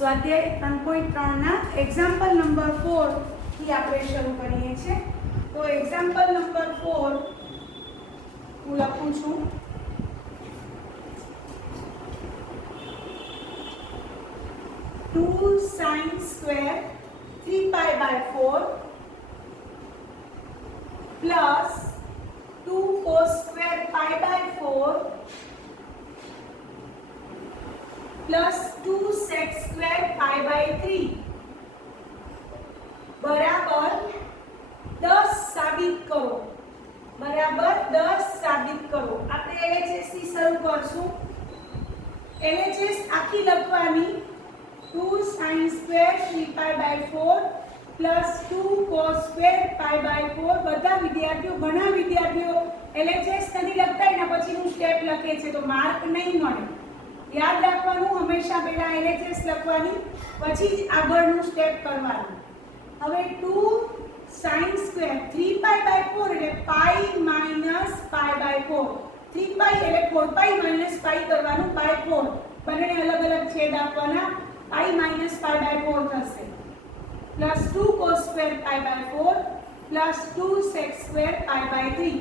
સ્વાધ્યાય 3.3 ના example number 4 થી આપણે શરૂ કરીએ છીએ. તો એક્ઝામ્પલ નંબર 4 હું લખું છું. Two sine square 3π/4 plus 2 cos square π/4 plus 2 sec square π/3 बराबर 10 साबित करो. बराबर 10 साबित करो. આપણે LHS થી શરૂ કરશું. LHS આખી લખવાની 2 sin square 3π/4 plus 2 cos square π/4. બધા વિદ્યાર્થીઓ ઘણા વિદ્યાર્થીઓ LHS નથી લખતા એના પછીનું સ્ટેપ લખે છે તો માર્ક નહીં મળે. યાદ રાખવાનું હંમેશા પહેલા LHS લખવાની પછી જ આગળનું સ્ટેપ કરવાનું. હવે 2 sin square 3π/4 એટલે પાઈ માઈનસ π/4. 3π એટલે 4π માઈનસ પાઈ કરવાનું બાય 4. બંનેને અલગ અલગ છેદ આપવાના. पाई माइनस π/4 થશે plus 2 cos square π/4 plus 2 sec square π/3.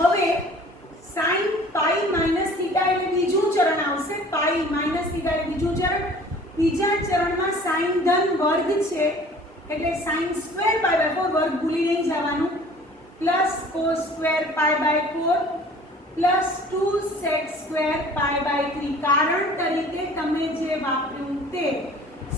હવે sin પાઈ માઈનસ થીટા એટલે બીજું ચરણ આવશે. પાઈ માઈનસ થીટા એટલે બીજું ચરણ. બીજા ચરણમાં sin ધન વર્ગ છે એટલે sin સ્ક્વેર π/4 વર્ગ ભૂલી નહીં જવાનું plus cos square π/4 plus 2 sec square π/3. कारण तरीके તમે જે વાપર્યું તે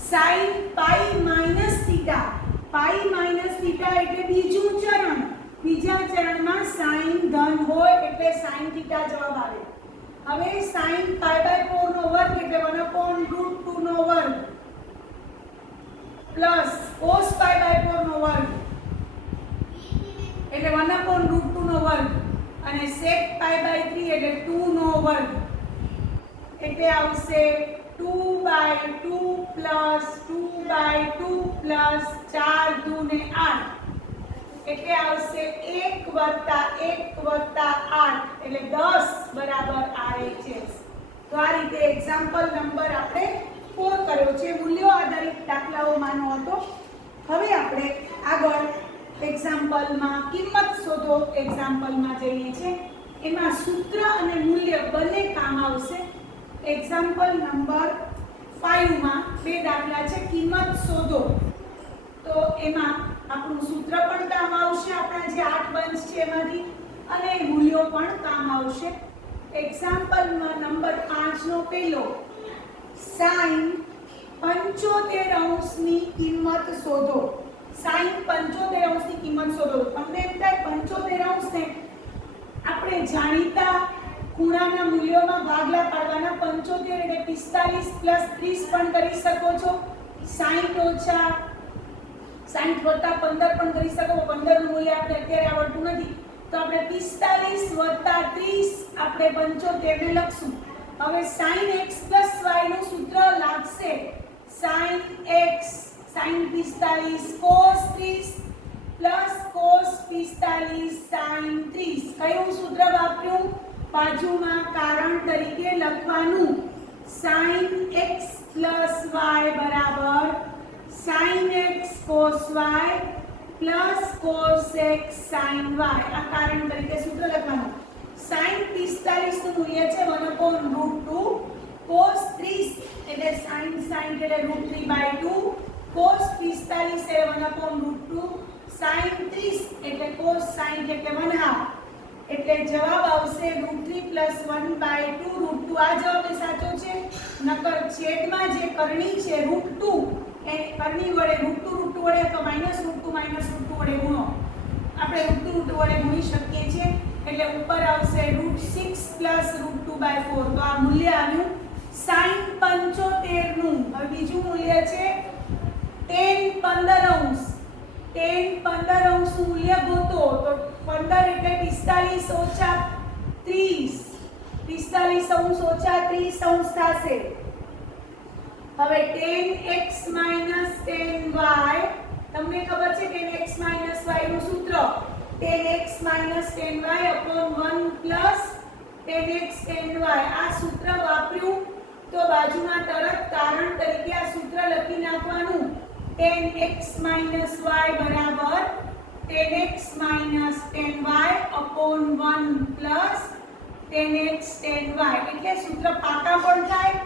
sin pi minus theta. Pi minus theta એટલે બીજું ચરણ. બીજા ચરણમાં sin ધન હોય એટલે sin થીટા જવાબ આવે. હવે sin π/4 નો વર્ગ એટલે 1/√2 નો વર્ગ પ્લસ cos π/4 નો વર્ગ એટલે 1/√2 નો વર્ગ અને sec π/3 એટલે 2 નો વર્ગ એટલે આવશે 2/2 પ્લસ 2/2 પ્લસ 4 2 ને 8 એટલે આવશે 1 વત્તા 1 વત્તા 8 એટલે 10 બરાબર RHS. તો આ રીતે એક્ઝામ્પલ નંબર આપણે 4 કર્યો છે. મૂલ્યો આધારિત દાખલાઓમાંનો હતો. હવે આપણે આગળ એક્ઝામ્પલમાં કિંમત શોધો એક્ઝામ્પલમાં જઈએ છીએ. એમાં સૂત્ર અને મૂલ્ય બંને કામ આવશે. એક્ઝામ્પલ નંબર 5 માં બે દાખલા છે. કિંમત શોધો તો એમાં આપણું સૂત્ર પણ કામ આવશે આપણા જે 8 બંચ છે એમાંથી અને મૂલ્યો પણ કામ આવશે. એક્ઝામ્પલમાં નંબર 5 નો પહેલો sin 75 ની કિંમત શોધો. sin 75 ની કિંમત શોધો. તમને એમ થાય 75 ને આપણે જાણીતા ખૂણાના મૂલ્યોમાં ભાગલા પાડવાના. 75 એટલે 45 + 30 પણ કરી શકો છો. 60 ઓછા 60 વત્તા 15 પણ કરી શકો. 15 નું મૂલ્ય આપણે અત્યારે આવડતું નથી તો આપણે 45 વત્તા 30 આપણે 75 ને લખશું. હવે sin x + y નું સૂત્ર લાગશે sin x sin 45 cos 30 plus cos 45 sin 30. કયું સૂત્ર વાપર્યું? બાજુમાં કારણ તરીકે લખવાનું sin x + y બરાબર sin x cos y plus cos x sin y. આ કારણ તરીકે સૂત્ર લખવાનું. sin 45 નું મૂલ્ય છે 1/√2 cos 30 એટલે sin એટલે √3/2 cos 45 એટલે 1/√2 sin 30 એટલે cos એટલે 1/2 એટલે જવાબ આવશે √3 + 1/2 √2. આ જવાબ સાચો છે. નકર છેદમાં જે કરણી છે √2 એ કરણી વડે √2 વડે અથવા -√2 વડે ગુણો. આપણે √2 વડે ગુણી શકીએ છીએ એટલે ઉપર આવશે √6 + √2/4. તો આ મૂલ્ય આવ્યું sin 75 નું. હવે બીજું મૂલ્ય છે tan 15 tan 15 નું મૂલ્ય ગોતો. તો 15 એટલે 45 ઓછા 30 45 ઓછા 30 થશે. હવે tan x minus tan y તમને ખબર છે tan x માઈનસ y નું સૂત્ર tan x minus tan y upon 1 plus tan x tan y. આ સૂત્ર વાપર્યું તો બાજુમાં તરત કારણ તરીકે આ સૂત્ર લખી નાખવાનું 10x - y બરાબર 10x - 10y upon 1 plus 10x 10y એટલે સૂત્ર પાકા પણ થાય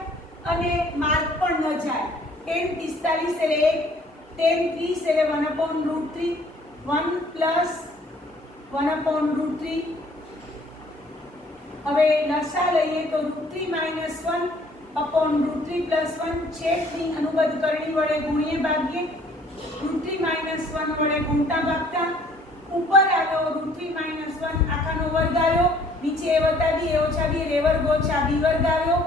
અને માર્ક પણ ન જાય. 10 45 એટલે 1, 10 30 એટલે 1 upon √3, 1 plus 1 upon √3. હવે લસા લઈએ તો √3 - 1 upon √3 plus 1 છેદની અનુબદ્ધ કરણી વડે ગુણીએ ભાગીએ. √3 - 1 વડે ગુણતા ભાગતા ઉપર આવ્યો √3 - 1 આખાનો વર્ગ આવ્યો, નીચે a + b a - b એટલે વર્ગ ઓછા b વર્ગ આવ્યો,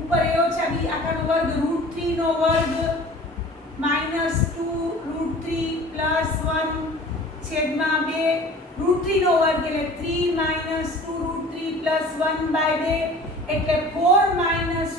ઉપર a - b આખાનો વર્ગ √3 નો વર્ગ -2 √3 plus 1 છેદમાં 2 √3 નો વર્ગ એટલે 3 - 2 √3 plus 1/2 એટલે 4 -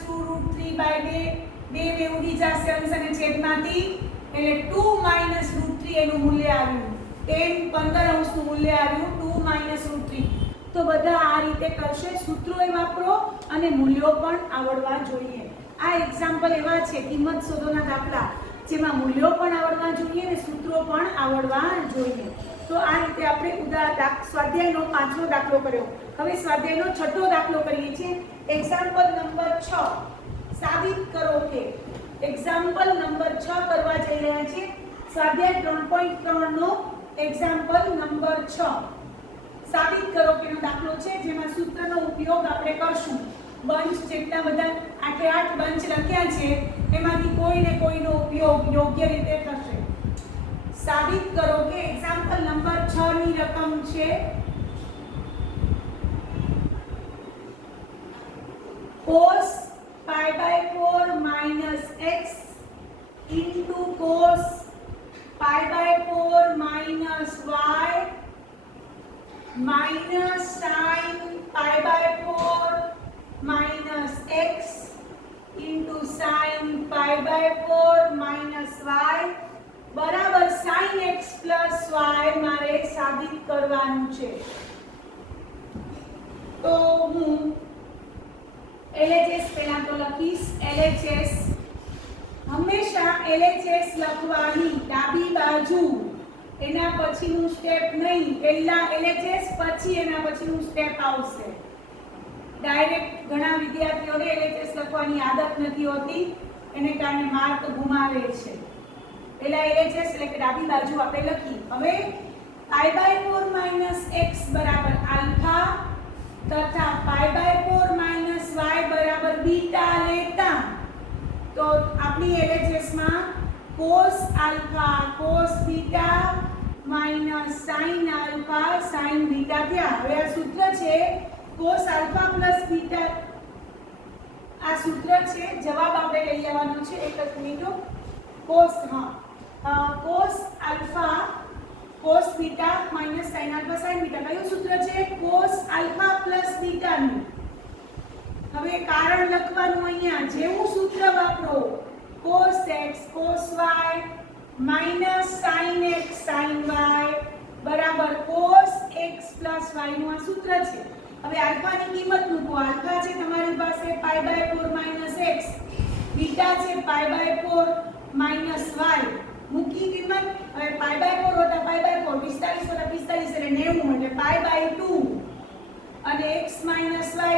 2 √3/2 બે ઉડી જશે અંશ અને છેદમાંથી એટલે 2 - √3 એનું મૂલ્ય આવ્યું. 10 15 અંશનું મૂલ્ય આવ્યું 2 - √3. તો બધા આ રીતે કરશે, સૂત્રોય વાપરો અને મૂલ્યો પણ આવડવા જોઈએ. આ એક્ઝામ્પલ એવા છે કિંમત શોધોના દાખલા જેમાં મૂલ્યો પણ આવડવા જોઈએ અને સૂત્રો પણ આવડવા જોઈએ. તો આ રીતે આપણે સ્વાધ્યાયનો 5મો દાખલો કર્યો. હવે સ્વાધ્યાયનો 6થો દાખલો કરીએ છીએ. એક્ઝામ્પલ નંબર 6 સાબિત કરો કે. એક્ઝામ્પલ નંબર 6 કરવા જઈ રહ્યા છીએ. સ્વાધ્યાય 3.3 નો એક્ઝામ્પલ નંબર 6 સાબિત કરો કે નો દાખલો છે જેમાં સૂત્રનો ઉપયોગ આપણે કરશું. બંચ જેટલા બધા 8 બંચ લખ્યા છે એમાંથી કોઈને કોઈનો ઉપયોગ યોગ્ય રીતે થશે. સાબિત કરો કે એક્ઝામ્પલ નંબર 6 ની રકમ છે cos π/4 - x into cos π/4 - y minus sin π/4 - x into sin π/4 - y બરાબર sin x plus y મારે સાબિત કરવાનું છે. તો હું LHS પહેલા તો લખીશ. LHS હંમેશા LHS લખવાની ડાબી બાજુ એના પછીનું સ્ટેપ નહીં, પહેલા LHS પછી એના પછીનું સ્ટેપ આવશે. ડાયરેક્ટ ઘણા વિદ્યાર્થીઓને LHS લખવાની આદત નથી હોતી, એને કારણે માર્ક ગુમાવે છે. પહેલા LHS એટલે કે ડાબી બાજુ આપણે લખી. હવે π/4 - x બરાબર આલ્ફા તથા π/4 - y બરાબર બીટા લેતા તો આપણી LHS માં cos alpha cos beta minus sin alpha sin beta થયા. હવે આ સૂત્ર છે cos આલ્ફા plus બીટા. આ સૂત્ર છે, જવાબ આપણે લઈ લેવાનો છે. એક જ minute. cos cos alpha cos beta minus sin alpha sin beta. કયું સૂત્ર છે? cos આલ્ફા plus બીટા નું. હવે કારણ લખવાનું અહીંયા જેવું સૂત્ર વાપરો cos x cos y minus sin x sin y બરાબર cos x plus y નું આ સૂત્ર છે. હવે આલ્ફાની કિંમત મૂકો. આલ્ફા છે તમારી પાસે π/4 - x, બીટા છે π/4 - y. મૂકી કિંમત. હવે π/4 વત્તા π/4 45 વત્તા 45 એટલે 90 એટલે π/2 અને x - y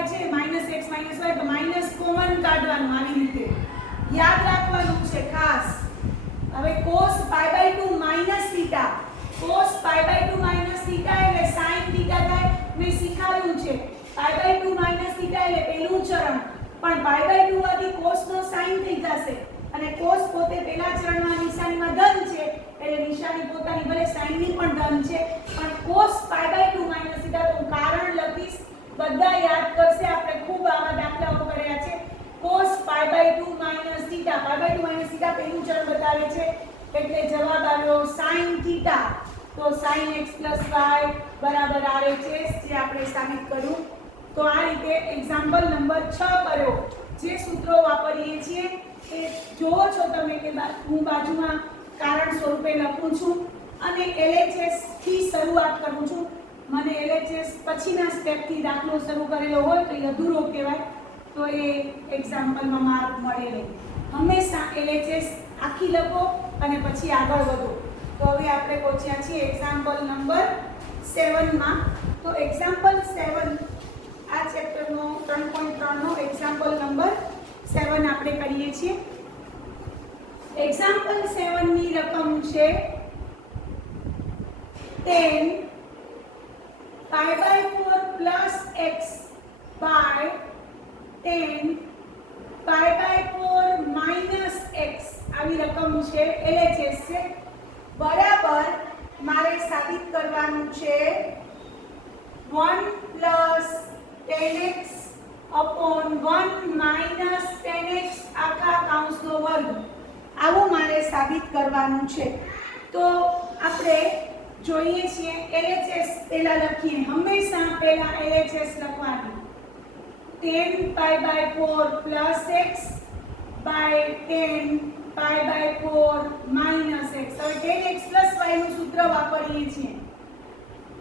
છે -x - y તો માઈનસ કોમન કાઢવાનું. આવી રીતે યાદ રાખવાનું છે ખાસ. હવે cos π/2 minus theta, cos π/2 minus theta એટલે sin theta થાય. મેં શીખવાડ્યું છે π/2 minus theta એટલે પહેલું ચરણ, પણ π/2 વાથી cos નો sin થઈ જશે અને cos પોતે પહેલા ચરણમાં નિશાનીમાં ધન છે એટલે નિશાની પોતાની ભલે sin ની પણ ધન છે, પણ cos π/2 minus theta તો કારણ લખીશ. બધા યાદ કરશે. આપણે ખૂબ આવા દાખલાઓ કર્યા છે. cos π/2 minus theta, π/2 minus theta પહેલું ચરણ બતાવે છે એટલે જવાબ આવ્યો sin theta. તો sin x plus y બરાબર RHS જે આપણે સાબિત કર્યું. તો આ રીતે એક્ઝામ્પલ નંબર 6 કર્યો. જે સૂત્રો વાપરીએ છીએ એ જોવો છો તમે કે હું બાજુમાં કારણ સ્વરૂપે લખું છું અને LHS થી શરૂઆત કરું છું. મને LHS પછીના સ્ટેપથી દાખલો શરૂ કરેલો હોય તો એ અધૂરો કહેવાય, તો એ એક્ઝામ્પલમાં માર્ક મળે નહીં. હંમેશા LHS આખી લખો અને પછી આગળ વધો. તો હવે આપણે પહોંચ્યા છીએ એક્ઝામ્પલ નંબર 7 માં. તો એક્ઝામ્પલ 7 આ ચેપ્ટરનો 3.3 નો એક્ઝામ્પલ નંબર 7 આપણે કરીએ છીએ. એક્ઝામ્પલ 7 ની રકમ છે 10 pi/4 plus x by 10 pi/4 minus x આવી રકમ છે, LHS છે, બરાબર મારે સાબિત કરવાનું છે 1 plus 10x upon 1 minus 10x આખા કૌંસનો વર્ગ. આવું મારે સાબિત કરવાનું છે. તો આપણે જોઈએ છીએ LHS પહેલા લખીએ. હંમેશા પહેલા LHS લખવાની. 10 pi/4 plus x by 10 pi/4 minus x. હવે 10x plus y નું સૂત્ર વાપરીએ છીએ.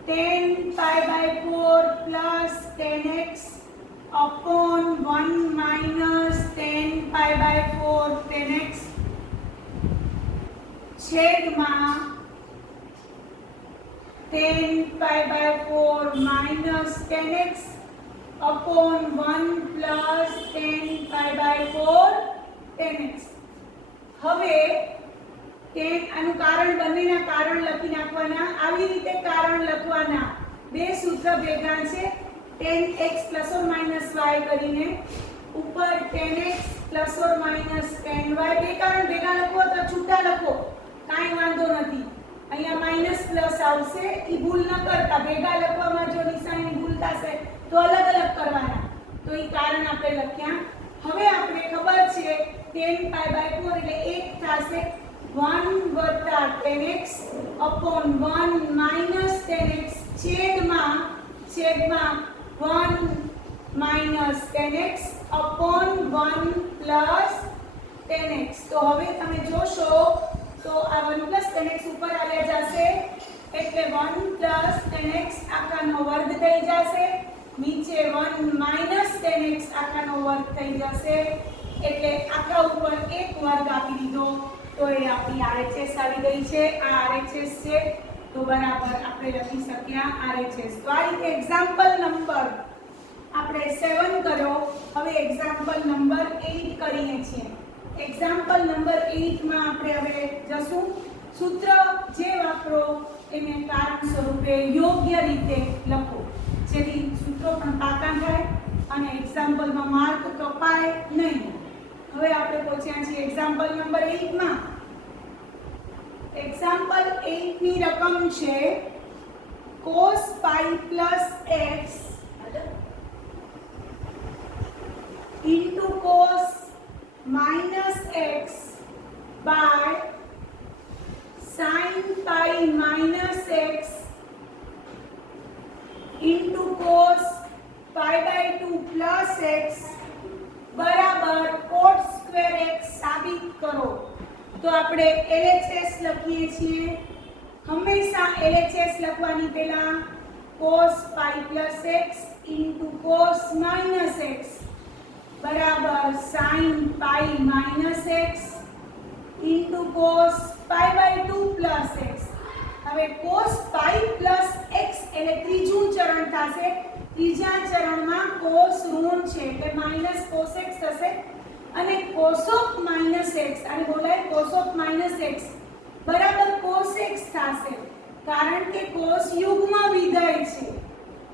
10 pi/4 plus 10x upon 1 minus 10 pi/4 10x છેદમાં 10 pi/4 minus 10x upon 1 plus 10 pi/4 10x. હવે આનું કારણ, બંનેના કારણ લખી નાખવાના. આવી રીતે કારણ લખવાના. બે સૂત્ર ભેગા છે, 10x plus or minus y કરીને ઉપર 10x plus or minus 10y. બે કારણ ભેગા લખો તો છૂટા લખો, કાંઈ વાંધો નથી. અહીંયા માઈનસ પ્લસ આવશે, એ ભૂલ ન કરતા. ભેગા લખવામાં જો નિશાની ભૂલ થશે તો અલગ અલગ કરવાના. તો એ કારણ આપણે લખ્યા. હવે આપણે ખબર છે 10 pi/4 એટલે 1 થશે 1 વત્તા 10x upon 1 minus 10x છેદમાં 1 minus 10x upon 1 plus 10x. તો હવે તમે જોશો તો આ 1 plus 10x ઉપર આવ્યા જશે એટલે 1 plus 10x આખાનો વર્ગ થઈ જશે. નીચે 1 minus 10x આખાનો વર્ગ થઈ જશે એટલે આખા ઉપર એક વર્ગ આપી દીધો. તો એ આપણી RHS આવી ગઈ છે. આ RHS છે, તો બરાબર આપણે લખી શક્યા RHS. તો આ રીતે એક્ઝામ્પલ નંબર આપણે 7 કર્યો. હવે એક્ઝામ્પલ નંબર 8 કરીએ છીએ. એક્ઝામ્પલ નંબર 8 માં આપણે હવે જશું. સૂત્ર જે વાપરો એને કારણ સ્વરૂપે યોગ્ય રીતે લખો, જેથી સૂત્રો પણ પાકા થાય અને એક્ઝામ્પલમાં માર્ક કપાય નહીં. હવે આપણે પહોંચ્યા છીએ એક્ઝામ્પલ નંબર 8 માં. એક્ઝામ્પલ 8 ની રકમ છે cos pi plus x into cos minus x by sin pi minus x into cos pi/2 plus x બરાબર cot square x સાબિત કરો. તો આપણે LHS લખીએ છીએ. હંમેશા LHS લખવાની પહેલા cos pi plus x into cos minus x બરાબર sin pi minus x into cos pi/2 plus x. હવે cos pi plus x એટલે ત્રીજું ચરણ થશે. ત્રીજા ચરણમાં cos ઋણ છે એટલે માઈનસ cos x થશે અને cos of minus x આને બોલાય cos of minus x બરાબર cos x થશે. કારણ કે cos યુગ્મ વિધેય છે.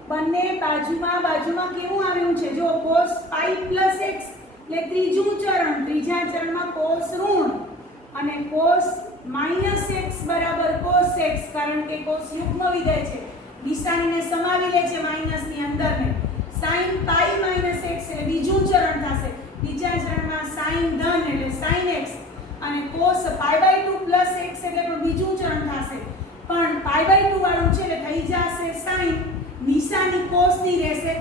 બંને બાજુમાં કેવું આવ્યું છે? જો cos pi plus x એટલે ત્રીજું ચરણ, ત્રીજા ચરણમાં cos ઋણ અને cos minus x બરાબર cos x. કારણ કે cos યુગ્મ વિધેય છે, નિશાનીને સમાવી લે છે માઈનસ ની અંદરને. sin pi minus x એટલે બીજું ચરણ થશે. બીજા ચરણમાં sin ધન એટલે sin x અને cos pi/2 plus x એટલે પણ બીજું ચરણ થશે. પણ pi/2 વાળું છે એટલે થઈ જશે sin. નિશાની cos ની રહેશે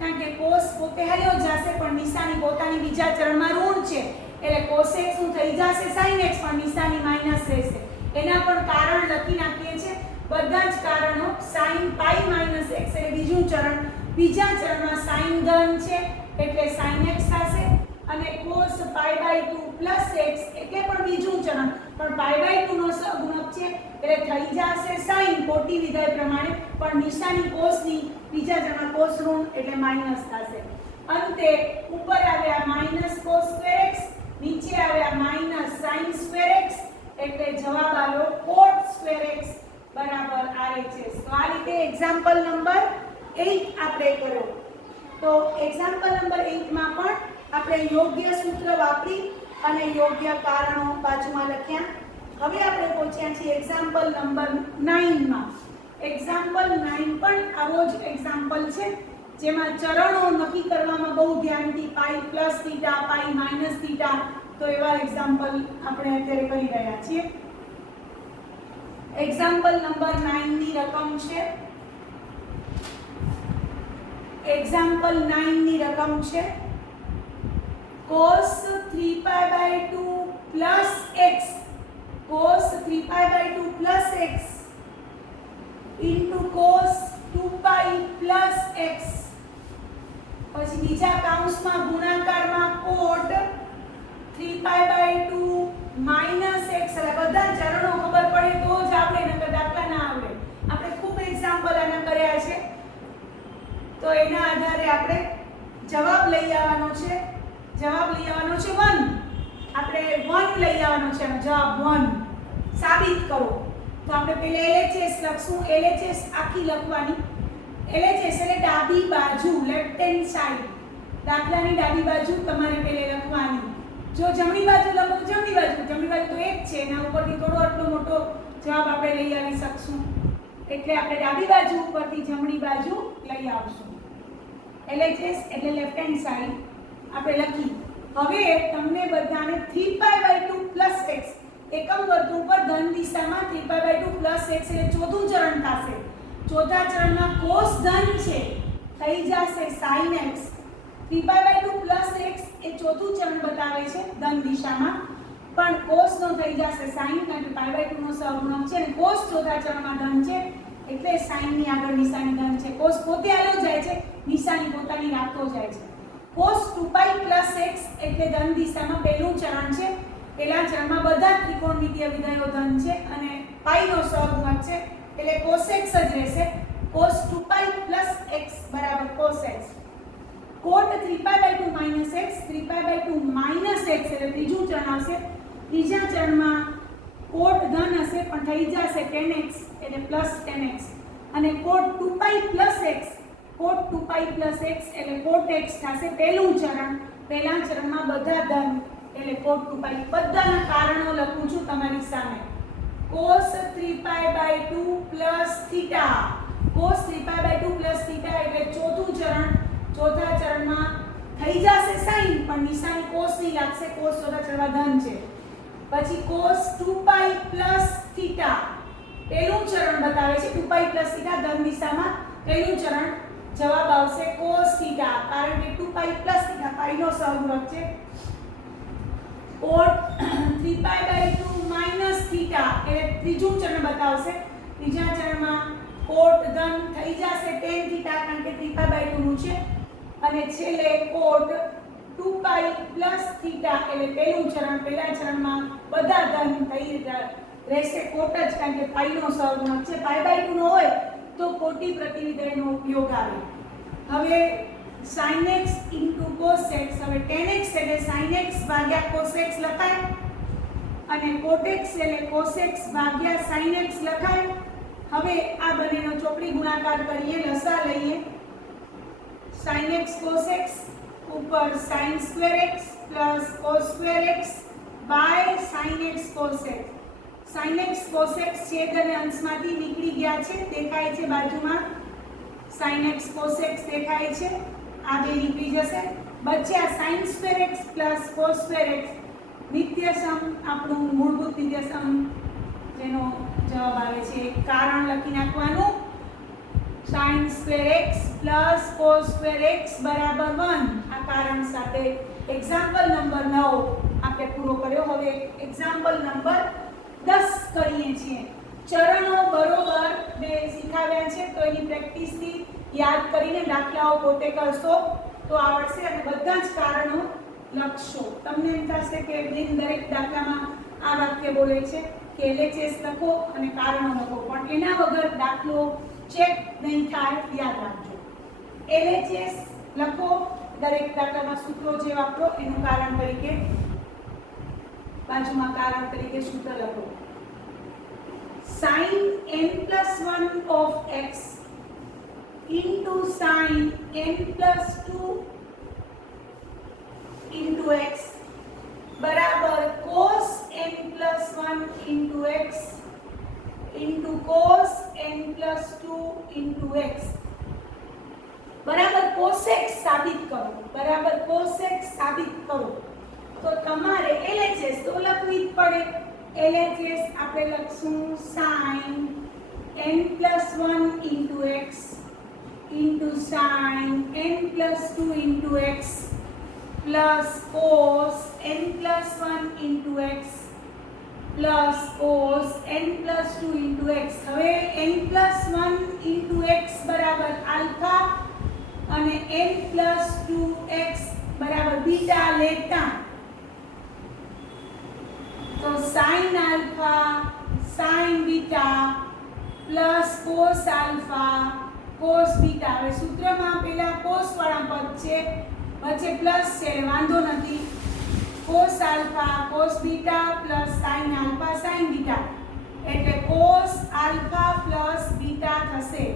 કારણ કે cos પોતે હાલ્યો જશે પણ નિશાની પોતાની બીજા ચરણમાં ઋણ છે એટલે cos x નું થઈ જશે sin x પણ નિશાની માઈનસ રહેશે. એના પણ કારણ લખી નાખીએ છીએ. બધા જ કારણો sin pi minus x એટલે બીજું ચરણ, બીજા ચરણમાં sin ધન છે એટલે sin x થશે અને cos π/2 + x એટલે પણ બીજું ચરણ, પણ π/2 નો સહગુણક છે એટલે થઈ જશે sin ખોટી વિધાય પ્રમાણે, પણ નિશાની cos ની બીજા ચરણમાં cos ઋણ એટલે માઈનસ થશે. અંતે ઉપર આવ્યા -cos²x, નીચે આવ્યા -sin²x એટલે જવાબ આવ્યો cot²x બરાબર RHS. તો આ રીતે એક્ઝામ્પલ નંબર 8 આપણે કર્યો. તો એક્ઝામ્પલ નંબર 8 માં પણ આપણે યોગ્ય સૂત્ર વાપરી અને યોગ્ય કારણો બાજુમાં લખ્યા. હવે આપણે પહોંચ્યા છીએ એક્ઝામ્પલ નંબર 9 માં. એક્ઝામ્પલ 9 પણ આવો જ એક્ઝામ્પલ છે જેમાં ચરણો નક્કી કરવામાં બહુ ધ્યાનથી π + θ, π - θ, તો એવા એક્ઝામ્પલ આપણે અત્યારે કરી રહ્યા છીએ. એક્ઝામ્પલ નંબર 9 ની રકમ છે, એક્ઝામ્પલ 9 ની રકમ છે cos 3π/2 + x, cos 3π/2 + x cos 2π + x, પછી બીજા કૌંસમાં ગુણાકારમાં cot 3π/2 - x. એટલે બધા ચરણો ખબર પડે તો જ આપણે નકર દાખલા ના આવડે. આપણે ખૂબ એક્ઝામ્પલ આના કર્યા છે, તો એના આધારે આપણે જવાબ લઈ આવવાનો છે. જવાબ લઈ આવવાનો છે 1. આપણે 1 લઈ આવવાનો છે, જવાબ 1 સાબિત કરો. તો આપણે પહેલા LHS લખશું. LHS આખી લખવાની. LHS એટલે ડાબી બાજુ, લેફ્ટ હેન્ડ સાઈડ. દાખલાની ડાબી બાજુ તમારે પહેલા લખવાની. જો જમણી બાજુ લખો તો જમણી બાજુ તો એક છે, એના ઉપરથી થોડો આટલો મોટો જવાબ આપણે લઈ આવી શકશું. એટલે આપણે ડાબી બાજુ ઉપરથી જમણી બાજુ લઈ આવશું. LHS એટલે લેફ્ટ હેન્ડ સાઈડ આપણે લખી. હવે તમને બધાને 3π/2 + x એકમ વર્તુળ પર ધન દિશામાં 3π/2 + x એટલે ચોથું ચરણ થશે. ચોથા ચરણમાં cos ધન છે, થઈ જશે sin x. 3π/2 + x એ ચોથું ચરણ બતાવે છે ધન દિશામાં, પણ cos નો થઈ જશે sin, કારણ કે π/2 નો સહગુણક છે અને cos ચોથા ચરણમાં ધન છે એટલે sin ની આગળ નિશાની ધન છે. cos પોતે આલો જાય છે, નિશાની પોતાની રાખતો જાય છે. cos 2π + x એટલે ધન દિશામાં પહેલું ચરણ છે. પહેલા ચરણમાં બધા ત્રિકોણમિતિય વિધેયો ધન છે અને π નો સહગુણક છે એટલે cos x જ રહેશે. cos 2π + x = cos x. cot 3π/2 - x, 3π/2 - x એટલે ત્રીજું ચરણ આવશે. ત્રીજા ચરણમાં cot ધન હશે પણ થઈ જશે tan x એટલે +tan x, અને cot 2π + x, cot 2π + x એટલે cot x થશે પહેલું ચરણ. પહેલા ચરણમાં બધા ધન એટલે cot 2π. બધાના કારણો લખું છું તમારી સામે. cos 3π/2 + θ, cos 3π/2 + θ એટલે ચોથું ચરણ. ચોથા ચરણમાં થઈ જશે sin, પણ નિશાની cos ની લાગશે, cos ચોથા ચરણમાં ધન છે. પછી cos 2π + θ પહેલું ચરણ બતાવે છે, 2π + θ ધન દિશામાં પહેલું ચરણ. જવાબ આવશે cos θ, કારણ કે 2π + θ π નો સહગુણક છે. cot 3π/2 - θ એટલે ત્રીજું ચરણ બતાવશે. ત્રીજા ચરણમાં cot ધન થઈ જશે tan θ, કારણ કે 3π/2 નું છે, અને છેલ્લે cot 2π + θ એટલે પહેલું ચરણ. પહેલા ચરણમાં બધા ધન થઈ રહેશે, cot જ, કારણ કે π નો સહગુણક છે. π/2 નો હોય તો કોટી પ્રતિવિધેયનો ઉપયોગ આવે. હવે sin x * cos x, હવે tan x એટલે sin x / cos x લખાય અને cot x એટલે cos x / sin x લખાય. હવે આ બંનેનો ચોકડી ગુણાકાર કરીએ, લસા લઈએ. sin x cos x ઉપર sin²x + cos²x / sin x cos x. sin x cos x છેદ અને અંશમાંથી નીકળી ગયા છે, દેખાય છે બાજુમાં. sin x cos x દેખાય છે, આ બે નીકળી જશે. બચ્યા sin²x + cos²x. નિત્યસમ આપણું મૂળભૂત નિત્યસમ જેનો જવાબ આવે છે, કારણ લખી નાખવાનું. sin²x + cos²x = 1. આ કારણ સાથે એક્ઝામ્પલ નંબર 9 આપણે પૂરો કર્યો. હવે એક્ઝામ્પલ નંબર 10 કરીએ છીએ. ચરણો બરોબર બે શીખાવ્યા છે, તો એની પ્રેક્ટિસથી યાદ કરીને દાખલાઓ પોતે કરશો તો આવડશે અને બધા જ કારણો લખશો. તમને એમ થશે કે બેન દરેક દાખલામાં આ વાક્ય બોલે છે કે LHS લખો અને કારણો લખો, પણ એના વગર દાખલો ચેક નહીં થાય, યાદ રાખજો. LHS લખો, દરેક દાખલામાં સૂત્રો જે વાપરો એનું કારણ તરીકે બાજુમાં કારણ તરીકે સૂત્ર લખો. sin n+1 of x into sin n+2 into x बराबर cos n+1 into x into cos n+2 into x बराबर cos x साबित करो, बराबर cos x साबित करो. तो તમારે LHS તો લખવી જ પડે. LHS આપણે લખશું sin n+1 into x into sin n+2 into x plus cos n+1 into x plus cos n+2 into x. હવે n+1 into x બરાબર આલ્ફા અને n+2x બરાબર બીટા લેતા तो sin alpha sin beta plus cos alpha cos beta. હવે સૂત્રમાં પેલા cos વાળા પદ છે, વચ્ચે પ્લસ છે, વાંધો નથી. cos alpha cos beta plus sin alpha sin beta એટલે cos अल्फा પ્લસ बीटा થશે.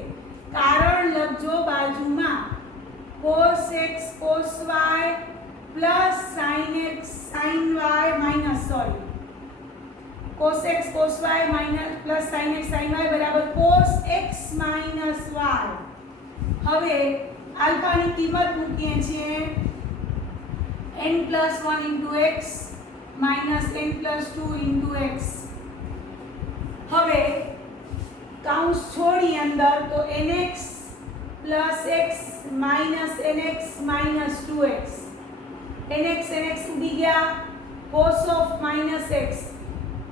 કારણ લખજો બાજુમાં cos x cos y plus sin x sin y minus sorry cos x cos y minus plus sin x sin y બરાબર cos x minus y. હવે આલ્ફાની કિંમત મૂકીએ છીએ n+1 into x minus n+2 into x. હવે કૌંસ છોડી અંદર તો nx plus x minus nx minus 2x. nx ઉડી ગયા, cos of minus x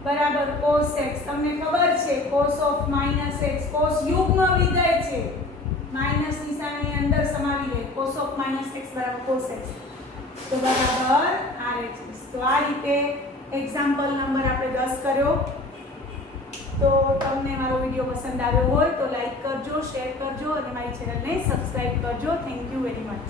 बराबर cos x. તમને ખબર છે cos of minus x cos યુગ્મ વિધેય છે, માઈનસ નિશાની અંદર સમાવી લે. cos of minus x બરાબર cos x તો બરાબર RHS. તો આ રીતે એક્ઝામ્પલ નંબર આપણે 10 કર્યો. તો તમને મારો વિડિયો પસંદ આવ્યો હોય તો લાઈક કરજો, શેર કરજો અને મારી ચેનલને સબસ્ક્રાઇબ કરજો. Thank you very much.